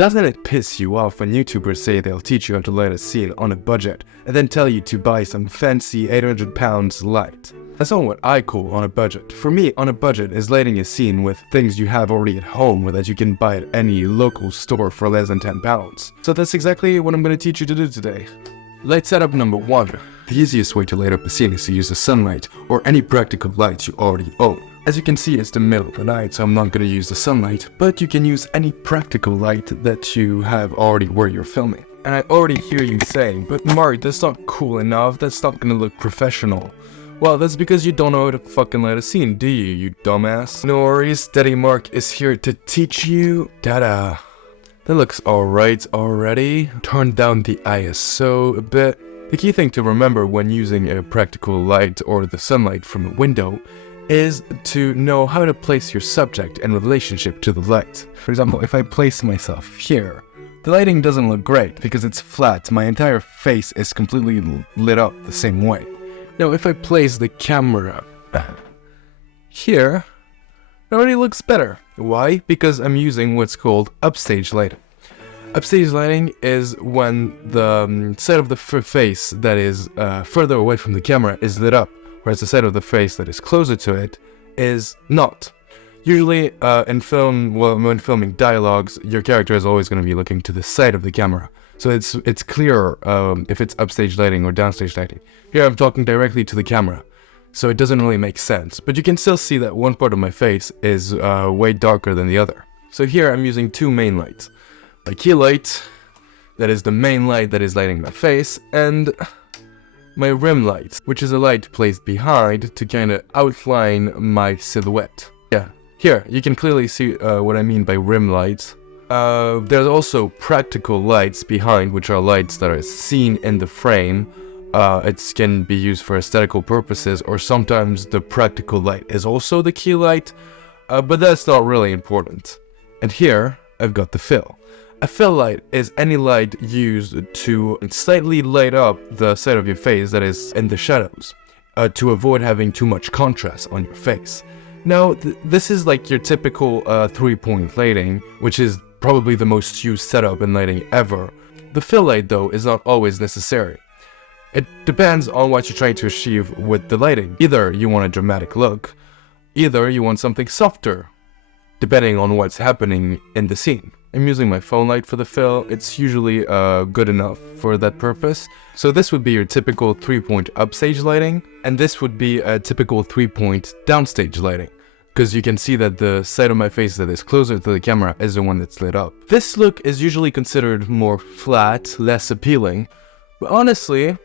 Doesn't it piss you off when YouTubers say they'll teach you how to light a scene on a budget and then tell you to buy some fancy 800 pounds light? That's not what I call on a budget. For me, on a budget is lighting a scene with things you have already at home or that you can buy at any local store for less than 10 pounds. So that's exactly what I'm going to teach you to do today. Light setup number 1. The easiest way to light up a scene is to use the sunlight or any practical lights you already own. As you can see, it's the middle of the night, so I'm not going to use the sunlight, but you can use any practical light that you have already where you're filming. And I already hear you saying, but Marc, that's not cool enough, that's not going to look professional. Well, that's because you don't know how to fucking light a scene, do you, you dumbass? No worries, Daddy Marc is here to teach you. Tada. That looks alright already. Turn down the ISO a bit. The key thing to remember when using a practical light or the sunlight from a window is to know how to place your subject in relationship to the light. For example, if I place myself here, the lighting doesn't look great because it's flat. My entire face is completely lit up the same way. Now, if I place the camera here, it already looks better. Why? Because I'm using what's called upstage lighting. Upstage lighting is when the side of the face that is further away from the camera is lit up, whereas the side of the face that is closer to it is not. Usually in film, when filming dialogues, your character is always going to be looking to the side of the camera. So it's clearer if it's upstage lighting or downstage lighting. Here I'm talking directly to the camera, so it doesn't really make sense. But you can still see that one part of my face is way darker than the other. So here I'm using two main lights. My key light, that is the main light that is lighting my face, and my rim light, which is a light placed behind to kind of outline my silhouette. Yeah, here you can clearly see what I mean by rim lights. There's also practical lights behind, which are lights that are seen in the frame. It can be used for aesthetical purposes, or sometimes the practical light is also the key light, but that's not really important. And here I've got the fill. A fill light is any light used to slightly light up the side of your face that is in the shadows, to avoid having too much contrast on your face. Now, this is like your typical 3-point lighting, which is probably the most used setup in lighting ever. The fill light, though, is not always necessary. It depends on what you're trying to achieve with the lighting. Either you want a dramatic look, either you want something softer, depending on what's happening in the scene. I'm using my phone light for the fill. It's usually good enough for that purpose. So this would be your typical 3-point upstage lighting, and this would be a typical 3-point downstage lighting, because you can see that the side of my face that is closer to the camera is the one that's lit up. This look is usually considered more flat, less appealing, but honestly,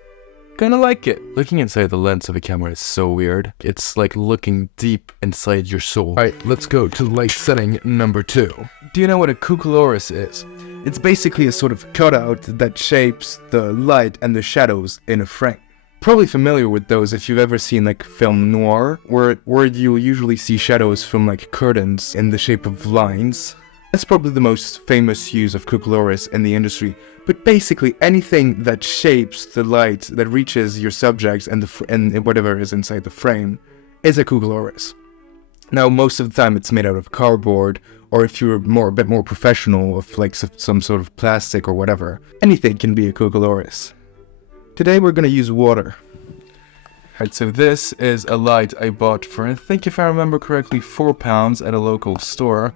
kinda like it. Looking inside the lens of a camera is so weird. It's like looking deep inside your soul. Alright, let's go to light setting number 2. Do you know what a cucoloris is? It's basically a sort of cutout that shapes the light and the shadows in a frame. Probably familiar with those if you've ever seen like film noir, where you'll usually see shadows from like curtains in the shape of lines. That's probably the most famous use of cucoloris in the industry. But basically anything that shapes the light that reaches your subjects and whatever is inside the frame is a cucoloris. Now, most of the time it's made out of cardboard, or if you're a bit more professional, of like some sort of plastic or whatever, anything can be a cucoloris. Today we're gonna use water. Alright, so this is a light I bought for, I think if I remember correctly, £4 at a local store.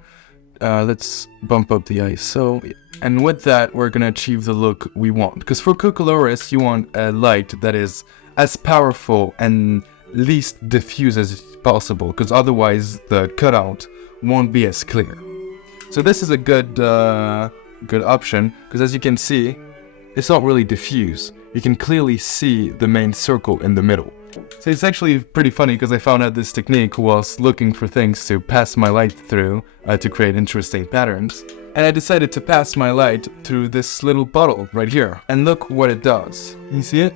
Let's bump up the ISO, and with that we're gonna achieve the look we want. Because for cucoloris you want a light that is as powerful and least diffuse as possible, because otherwise the cutout won't be as clear. So this is a good option, because as you can see, it's not really diffuse. You can clearly see the main circle in the middle. So it's actually pretty funny, because I found out this technique whilst looking for things to pass my light through to create interesting patterns. And I decided to pass my light through this little bottle right here. And look what it does. You see it?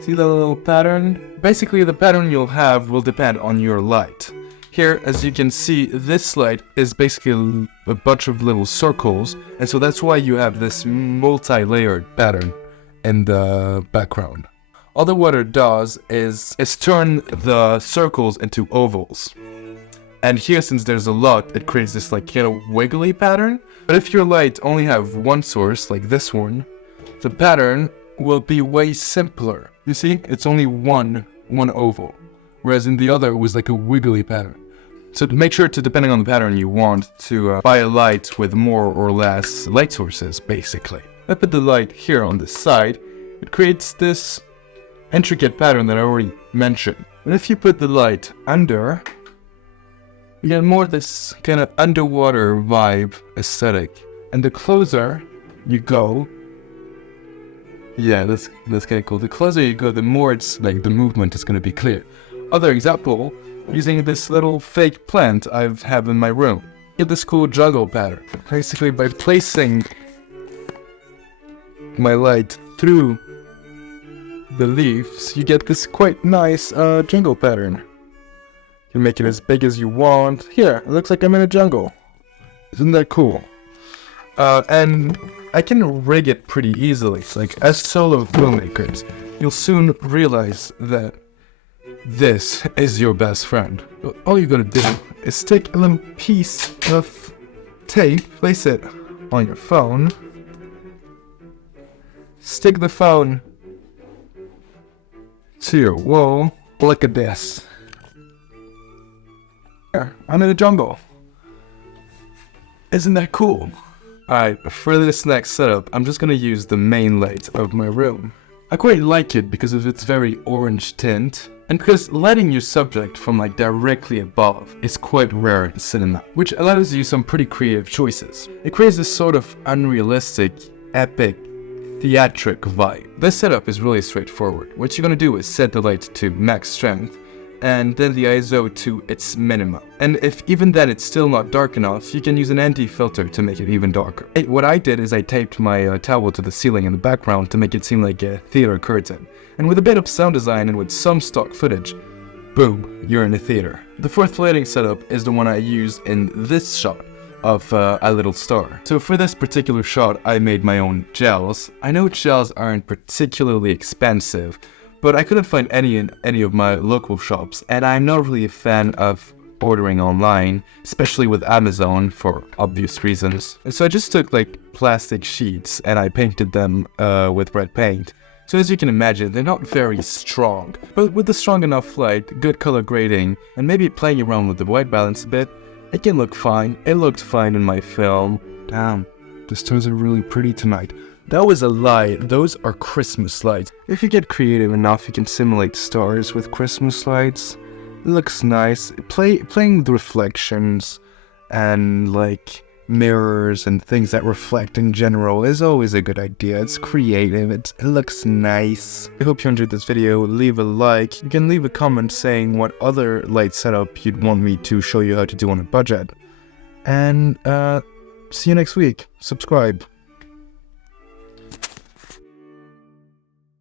See the little pattern? Basically the pattern you'll have will depend on your light. Here, as you can see, this light is basically a bunch of little circles, and so that's why you have this multi-layered pattern in the background. All the water does is turn the circles into ovals. And here, since there's a lot, it creates this like kind of wiggly pattern. But if your light only have one source, like this one, the pattern will be way simpler. You see, it's only one oval, whereas in the other it was like a wiggly pattern. So to make sure to, depending on the pattern you want, to buy a light with more or less light sources, basically. I put the light here on this side. It creates this intricate pattern that I already mentioned. But if you put the light under, you get more this kind of underwater vibe aesthetic. And the closer you go, yeah, that's kind of cool. The closer you go, the more it's like the movement is going to be clear. Other example, using this little fake plant I have in my room. Get this cool jungle pattern. Basically, by placing my light through the leaves, you get this quite nice jungle pattern. You can make it as big as you want. Here, it looks like I'm in a jungle. Isn't that cool? And I can rig it pretty easily. Like, as solo filmmakers, you'll soon realize that this is your best friend. All you gotta do is take a little piece of tape, place it on your phone, stick the phone to your wall. Look at this. Here, I'm in the jungle. Isn't that cool? Alright, for this next setup, I'm just gonna use the main light of my room. I quite like it because of its very orange tint, and because lighting your subject from like directly above is quite rare in cinema, which allows you some pretty creative choices. It creates this sort of unrealistic, epic, theatric vibe. This setup is really straightforward. What you're gonna do is set the light to max strength, and then the ISO to its minimum. And if even then it's still not dark enough, you can use an anti-filter to make it even darker. What I did is I taped my towel to the ceiling in the background to make it seem like a theater curtain. And with a bit of sound design and with some stock footage, boom, you're in a theater. The fourth lighting setup is the one I used in this shot of a little star. So for this particular shot, I made my own gels. I know gels aren't particularly expensive, but I couldn't find any in any of my local shops, and I'm not really a fan of ordering online, especially with Amazon for obvious reasons. And so I just took like plastic sheets and I painted them with red paint. So as you can imagine, they're not very strong, but with the strong enough light, good color grading, and maybe playing around with the white balance a bit, it can look fine. It looked fine in my film. Damn, the stars are really pretty tonight. That was a lie. Those are Christmas lights. If you get creative enough, you can simulate stars with Christmas lights. It looks nice. Playing with reflections and like mirrors and things that reflect in general is always a good idea. It's creative. It looks nice. I hope you enjoyed this video. Leave a like. You can leave a comment saying what other light setup you'd want me to show you how to do on a budget. And see you next week. Subscribe.